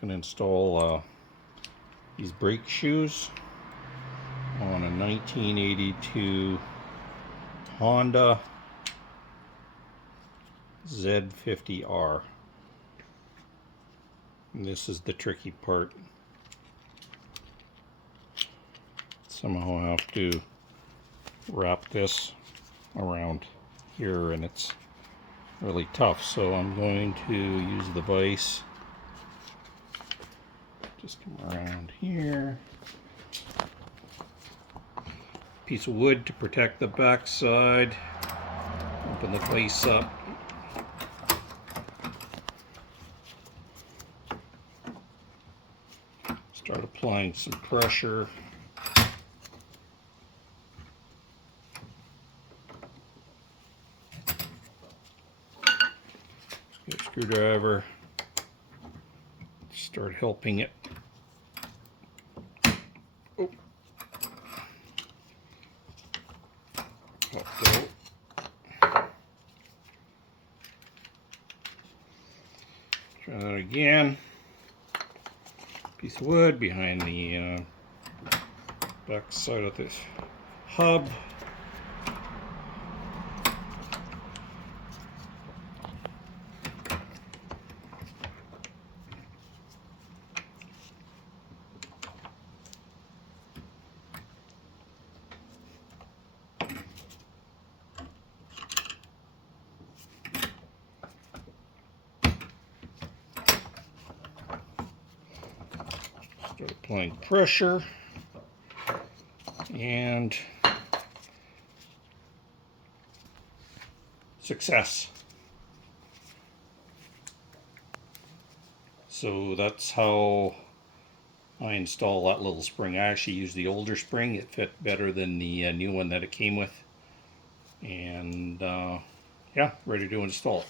Gonna install these brake shoes on a 1982 Honda Z50R. And this is the tricky part. Somehow I have to wrap this around here, and it's really tough, so I'm going to use the vise. Just come around here. Piece of wood to protect the back side. Open the vise up. Start applying some pressure. Get a screwdriver. Start helping it. Oh. Let go. Try that again. Piece of wood behind the back side of this hub. Start applying pressure, and success. So that's how I install that little spring. I actually used the older spring. It fit better than the new one that it came with. And yeah, ready to install.